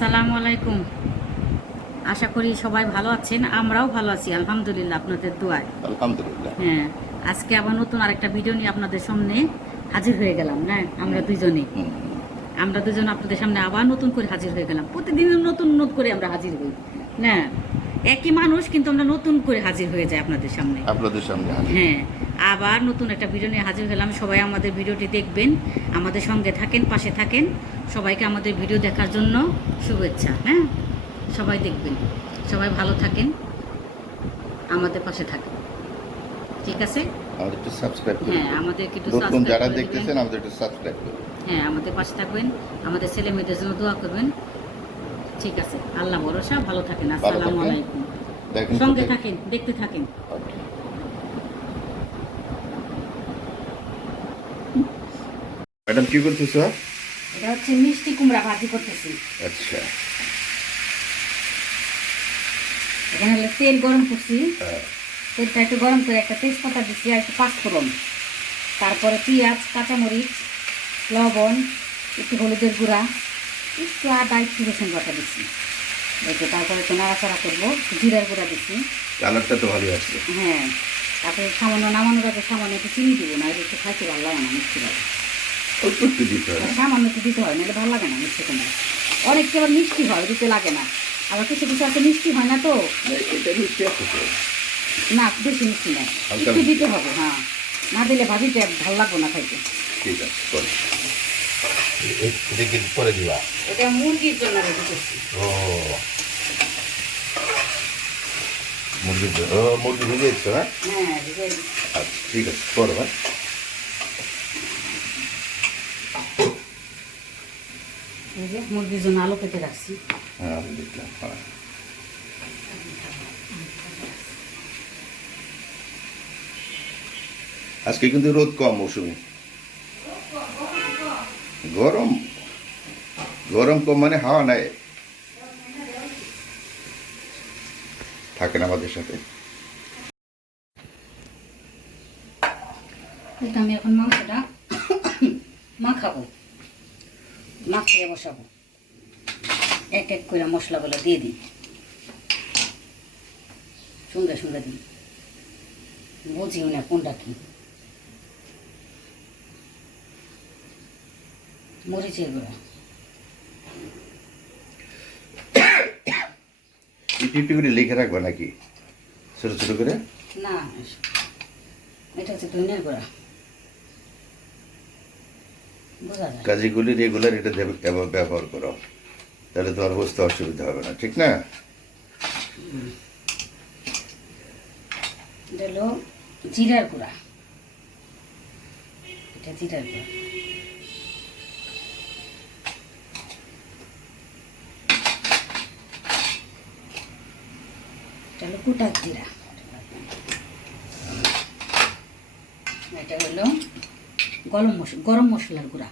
আসসালামু আলাইকুম। আশা করি সবাই ভালো আছেন, আমরাও ভালো আছি আলহামদুলিল্লাহ, আপনাদের দোয়ায়। আলহামদুলিল্লাহ। হ্যাঁ, আজকে আবার নতুন আরেকটা ভিডিও নিয়ে আপনাদের সামনে হাজির হয়ে গেলাম। না, আমরা দুজন আপনাদের সামনে আবার নতুন করে হাজির হয়ে গেলাম। প্রতিদিন নতুন নতুন করে আমরা হাজির হই না, একই মানুষ কিন্তু আমরা নতুন করে হাজির হয়ে যাই আপনাদের সামনে। হ্যাঁ, আবার নতুন একটা ভিডিও নিয়ে হাজির হলাম। সবাই আমাদের ভিডিওটি দেখবেন, আমাদের সঙ্গে থাকেন, পাশে থাকেন। সবাইকে আমাদের ভিডিও দেখার জন্য শুভেচ্ছা। হ্যাঁ, সবাই দেখবেন, সবাই ভালো থাকেন, আমাদের পাশে থাকেন, ঠিক আছে? আমাদের একটু সাবস্ক্রাইব করুন। হ্যাঁ, আমাদেরকে একটু নতুন সাবস্ক্রাইব যারা করে দিবেন। দেখতেছেন আমাদের একটু সাবস্ক্রাইব করুন। হ্যাঁ, আমাদের পাশে থাকবেন, আমাদের ছেলে মেয়েদের জন্য দোয়া করবেন, ঠিক আছে? আল্লাহ ভরসা, ভালো থাকেন। আসসালামু আলাইকুম। সঙ্গে থাকেন, দেখতে থাকেন। ম্যাডাম কি করতেছো? এটা হচ্ছে মিষ্টি কুমড়া ভাজি করতেছি। আচ্ছা, এখানে হলো তেল গরম করছি, তেলটা একটু গরম করে একটা তেজপাতা দিচ্ছি আর একটু পাঁচফোড়ন, তারপরে পেঁয়াজ, কাঁচামরিচ, লবণ, একটু হলুদের গুঁড়া, একটু আদা, একটু রসুন বাটা দিচ্ছি। একটু তারপরে একটু নাড়াচাড়া করবো, জিরার গুঁড়া দিচ্ছি। কালারটা তো ভালোই আসছে। হ্যাঁ, তারপরে সামান্য নামানোর আগে সামান্য একটু চিনি দিব না, একটু খাইতে ভালো লাগে না মিষ্টি লাগে। অল্প একটু দিতে হবে। সামান্য একটু দিতে হয়, নাহলে ভালো লাগে না মিষ্টি কুমড়া। অনেকটা আবার মিষ্টি হয়, দিতে লাগে না। আবার কিছু কিছু আছে মিষ্টি হয় না, তো এটা মিষ্টি আছে তো? না, বেশি মিষ্টি না, হালকা একটু দিতে হবে। হ্যাঁ, না দিলে ভাজিতে ভালো লাগবে না খাইতে। ঠিক আছে, করে এটা কি করে দিবা? এটা মুরগির জন্য রেডি করছি। ও, মুরগির জন্য। ও, মুরগি ভেজে দিচ্ছ? হ্যাঁ, হ্যাঁ, আচ্ছা, ঠিক আছে, করো। হ্যাঁ, এই যে মুরগির জন্য আলু কেটে রাখছি। হ্যাঁ, আমি দেখলাম। হ্যাঁ, আজকে কিন্তু রোদ কম মৌসুমি। গরম গরম কম মানে হাওয়া নাই, থাকেন আমাদের সাথে। এটা আমি এখন মাংসটা মাখাবো, মাখিয়ে বসাবো। এক এক করে মশলাগুলো দিয়ে দিই, সঙ্গে সঙ্গে দিই, বুঝিও না কোনটা কি। মরিচের গুঁড়া, একটু করে লিখে রাখবো নাকি ছোট ছোট করে? না, এটা হচ্ছে ধনিয়ার গুঁড়া, বোঝা যায়। কাজীগুলি রেগুলার এটা ব্যবহার করো, তাহলে তোমার বুঝতে অসুবিধা হবে না, ঠিক না? এটা হলো জিরার গুঁড়া, এটা জিরার গুঁড়া। এটা হলো গোটা জিরা। এটা হলো গরম মশলার গুঁড়া।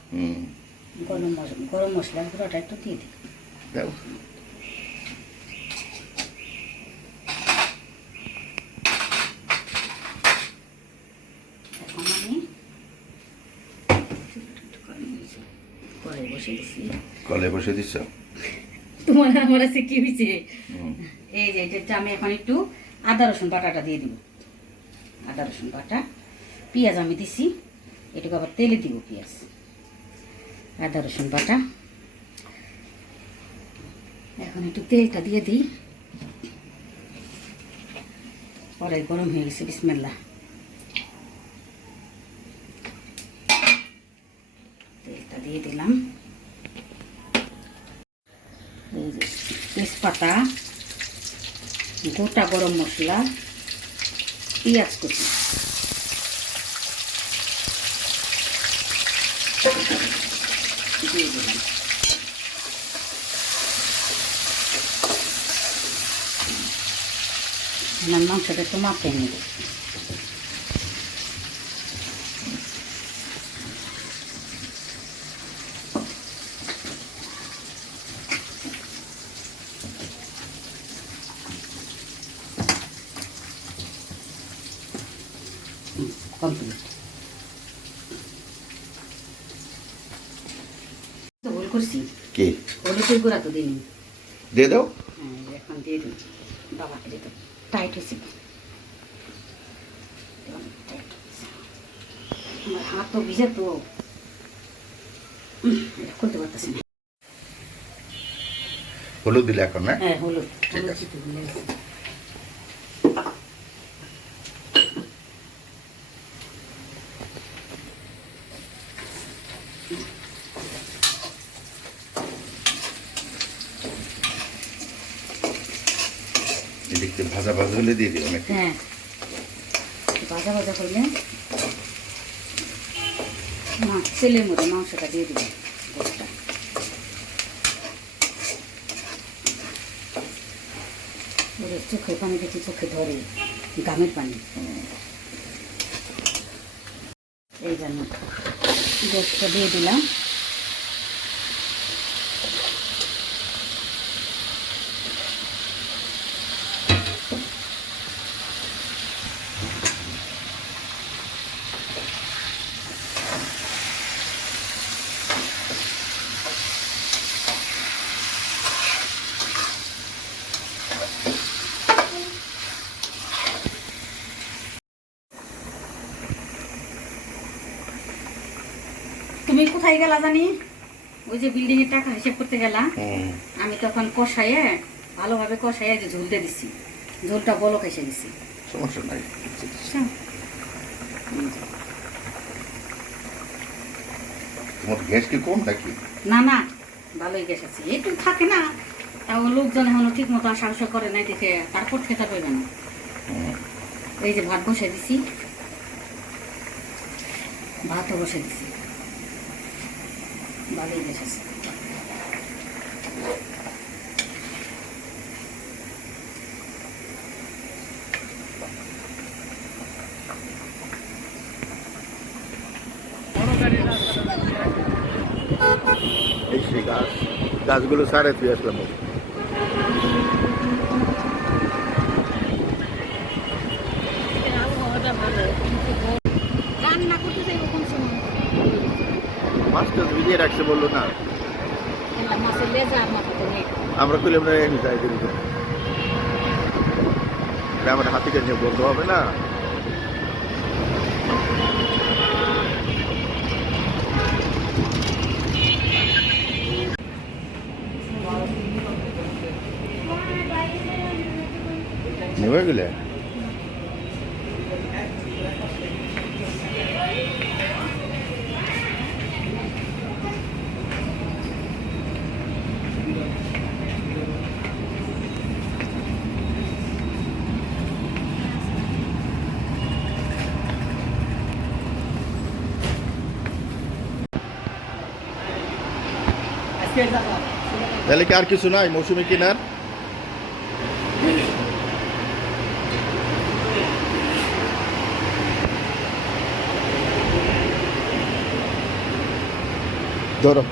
গরম মশলার গুঁড়াটা একটু দিয়ে দিই। দাও। এখন আমি কড়াই বসে দিচ্ছি। কলে বসে দিচ্ছ? তোমার আমার আছে কি হয়েছে, এই যে এটা আমি এখন একটু আদা রসুন বাটাটা দিয়ে দিব। আদা রসুন বাটা, পেঁয়াজ আমি দিছি, এটুকু আবার তেলে দিব পেঁয়াজ, আদা রসুন বাটা। এখন একটু তেলটা দিয়ে দিই। কড়াই গরম হয়ে গেছে, বিসমিল্লাহ। তেলটা দিয়ে দিলাম। এই যে তেজপাতা, গোটা গরম মশলা, পেঁয়াজ কুচি, দিয়ে দিলাম। আমার মাংসটা একটু মাখিয়ে নেব। কমপ্লিট। তো ভুল করছি, কি? হলুদের গুঁড়া তো দিইনি। দিয়ে দাও। হ্যাঁ, এখন দিয়ে দিন। বাবা এটা তো টাইট হয়েছে। টাইট হয়েছে। আমার হাত তো ভিজে তো এটা খুলতে পারতেছি না। হলুদ দিলে এখন না? হ্যাঁ, হলুদ ঠিক হলুদ আছে। দিতে ভুলে গেছি। এদিকে ভাজা ভাজা হলে দিয়ে দিও নাকি? হ্যাঁ, ভাজা ভাজা করলে তেলের মধ্যে মাংসটা দিয়ে দিবেন। গোটা ওদের চোখে পানি দেখি, চোখে ধরে গামের পানি। এই জন্য গোটা দিয়ে দিলাম। তুমি কোথায় গেলা জানি? ওই যে বিল্ডিং এর টাকা হিসেব করতে গেলা। আমি তখন কষাইয়ে ভালোভাবে কষাইয়ে যে ঝোল দিয়ে দিচ্ছি, ঝোলটা বলক এসে দিচ্ছি। সমস্যা নাই। তোমার গ্যাস কি কম নাকি? না না, ভালোই গ্যাস আছে, একটু থাকে না। তাও লোকজন এখনো ঠিক মতো আসা আসা করে নাই দেখে তারপর খেতে পারবে না। এই যে ভাত বসে দিছি, ভাতও বসে দিছি, ভালোই গ্যাস আছে। এই সেই গাছগুলো সারে তুই আসলাম। রান্না করতে যাই কোন সময় মাছটা ভিজিয়ে রাখছে বললো না, মাছের লেজা মাথা তো নেই। আমরা খুলে আমরা যাই দিন আমার হাতে কাছে বলতে হবে না। নেবে গেলে তাহলে কি আর কিছু নাই মৌসুমি কেনার? ধরো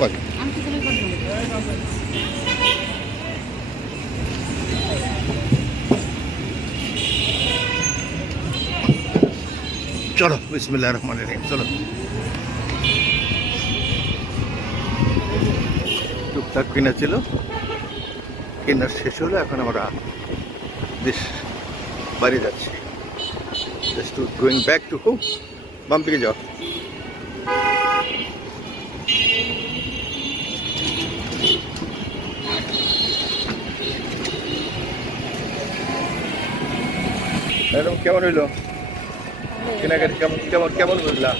পাখি আমি কি করে করবো? চলো বিসমিল্লাহির রহমানির রহিম। চলো টুকটাক কেনা ছিল, কেনার শেষ হলো, এখন আমরা দেশ বাড়ি যাচ্ছি। Just going back to home. বাম দিকে যাও। ম্যাডাম কেমন হইলো কেনাকাটি? কেমন কেমন কেমন বুঝলা?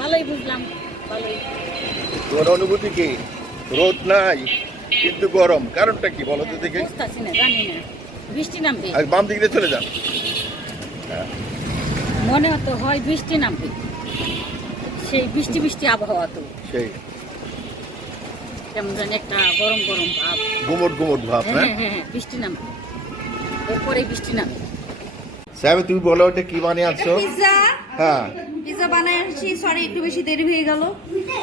ভালোই বুঝলাম, ভালোই। তোমার অনুভূতি কি? রোদ নাই কিন্তু গরম, কারণটা কি বলো তো দেখি? বুঝতেছি না, জানি না। বৃষ্টি নামবে, আর বাম দিক দিয়ে চলে যান। মনে হতো হয় বৃষ্টি নামবে, সেই বৃষ্টি বৃষ্টি আবহাওয়া তো সেই কেমন জানি একটা গরম গরম ভাব। গুমট গুমট ভাব। হ্যাঁ হ্যাঁ হ্যাঁ হ্যাঁ, বৃষ্টি নামবে, এরপরে বৃষ্টি নামবে। সাহেব তুমি বলো ওটা কি বানিয়ে আনছো? পিৎজা হ্যাঁ পিৎজা বানাই আসছি। সরি একটু বেশি দেরি হয়ে গেল।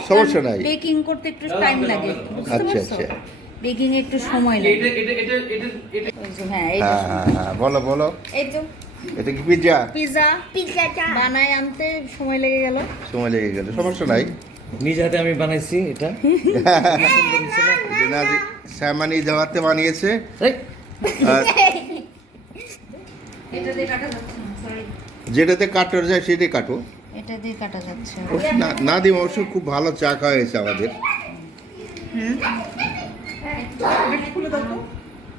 সমস্যা নাই। বেকিং করতে একটু টাইম লাগে, বুঝতে আচ্ছা পারছো? আচ্ছা, বেকিং একটু সময় লাগে। ওই যে, হ্যাঁ, এই যে হ্যাঁ হ্যাঁ হ্যাঁ, বলো বলো। এই তো এটা কি পিৎজা? পিৎজা বানায় আনতে সময় লেগে গেল। সময় লেগে গেল, সমস্যা নাই। নিজ হাতে আমি বানাইছি এটা। এটা নাজি স্যামানি জামাতে বানিয়েছে। এই, আর এটা দিয়ে কাটা যাচ্ছে না, সরি। যেটাতে কাটার যায় সেটাই কাটো। এটা দিয়ে কাটা যাচ্ছে। নাদিম অবশ্য খুব ভালো চা খাওয়া হয়েছে আমাদের।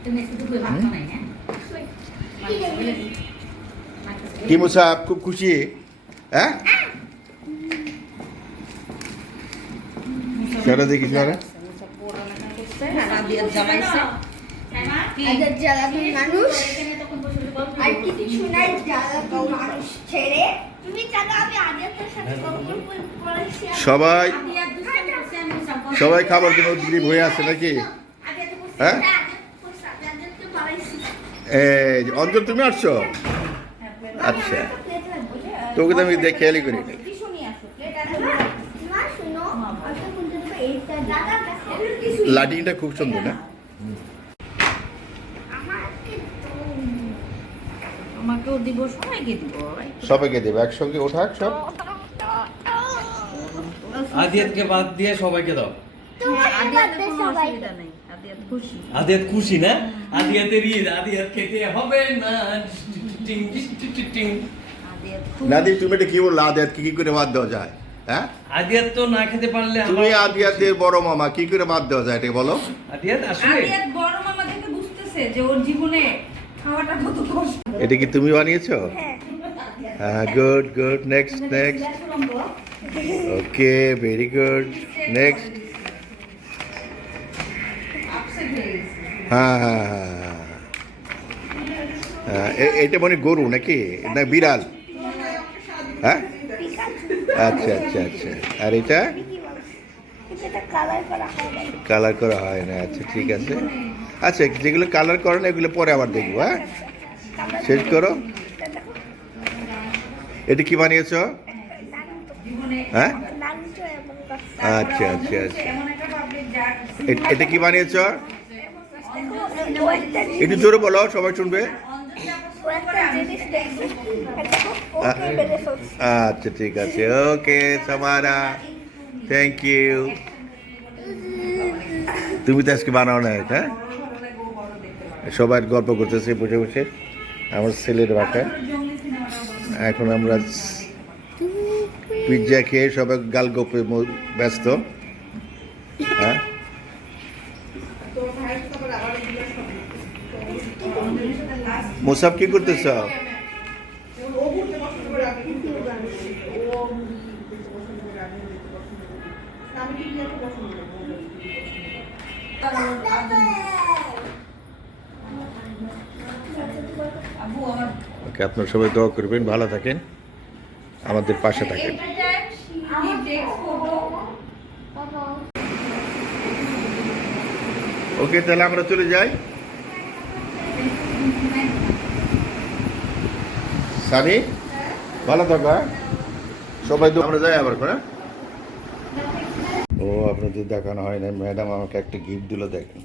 তুমি একটু দুপুরে ভাত বানাই, হ্যাঁ? কি মুসাফ, খুব খুশি? হ্যাঁ, সেটা দেখিস না রে? রাবিয়া জ্বালাইছে। আদের জ্বালাতন মানুষ আর কিছু নাই, জ্বালাতন মানুষ ছেড়ে তুমি জানো আমি আদের সাথে কখন পড়াইছি। সবাই সবাই খাবার জন্য উদ্গ্রীব হয়ে আছে নাকি? হ্যাঁ, এই যে, অঞ্জল তুমি আসছো? আচ্ছা, তোকে তো আমি দেখে খেয়ালই করি না। লাইটিংটা খুব সুন্দর না? আমাকেও দিব, সবাইকে দিব। সবাইকে দেবে একসঙ্গে, ওঠাক সব। আদিয়াতকে বাদ দিয়ে সবাইকে দাও। আদিয়াতে কোনো অসুবিধা নেই, আদিয়াত খুশি। আদিয়াত খুশি না? আদিয়াতের ঈদ, আদিয়াত খেতে হবে না। টিং টিং টিং টিং টিং। আদিয়াত খুশি। নাদিম তুমি এটা কি বললো, আদিয়াত কি করে বাদ দেওয়া যায়? হ্যাঁ, আদিয়াত তো না খেতে পারলে তুমি আমার- আদিয়াতের বড় মামা, কি করে বাদ দেওয়া যায় এটা বলো? আদিয়াত আসলে আদিয়াত বড় মামা দেখে বুঝতেছে যে ওর জীবনে খাওয়াটা কত কষ্ট। এটা কি তুমি বানিয়েছো? হ্যাঁ, গুড গুড, নেক্সট নেক্সট। ওকে, ভেরি গুড, নেক্সট। হ্যাঁ হ্যাঁ হ্যাঁ হ্যাঁ, এটা মানে গরু নাকি না বিড়াল? হ্যাঁ, আচ্ছা আচ্ছা আচ্ছা। আর এটা কালার করা হয় না। কালার করা হয় না, আচ্ছা ঠিক আছে। আচ্ছা, যেগুলো কালার করে না এগুলো পরে আবার দেখবো। হ্যাঁ, শেষ করো। এটা কি বানিয়েছো? হ্যাঁ, নারুটো এবং আচ্ছা আচ্ছা আচ্ছা। এটা কি বানিয়েছো? একটু জোরে বলো, সবাই শুনবে। আচ্ছা ঠিক আছে, ওকে সামারা, থ্যাংক ইউ। তুমি তো আজকে বানাও না এটা? সবাই গল্প করতেছে বসে বসে, আমার ছেলের বাসায়। এখন আমরা পিৎজা খেয়ে সবাই গাল গপে ব্যস্ত। হ্যাঁ, মুসাফ কি করতেছ? ওকে, আপনারা সবাই দোয়া করবেন, ভালো থাকেন, আমাদের পাশে থাকেন। ওকে, তাহলে আমরা চলে যাই। সানি, ভালো থাকো। হ্যাঁ? সবাই আমরা যাই আবার করে। ও, আপনাদের দেখানো হয় না, ম্যাডাম আমাকে একটা গিফট দিল, দেখেন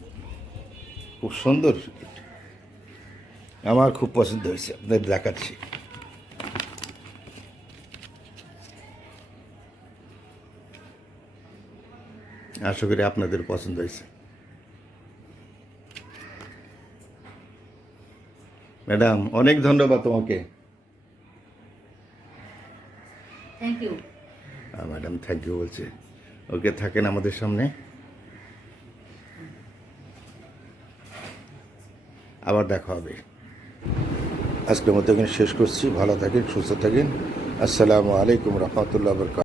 খুব সুন্দর গিফট, আমার খুব পছন্দ হয়েছে, আপনাদের দেখাচ্ছি। আশা করি আপনাদের পছন্দ হয়েছে। ম্যাডাম, অনেক ধন্যবাদ তোমাকে। Thank you. Madam thank you বলছে। ওকে, থাকেন আমাদের সামনে, আবার দেখা হবে। আজকের মতো এখানে শেষ করছি, ভালো থাকেন, সুস্থ থাকেন। আসসালামু আলাইকুম রহমতুল্লাহ বরকাতুহু।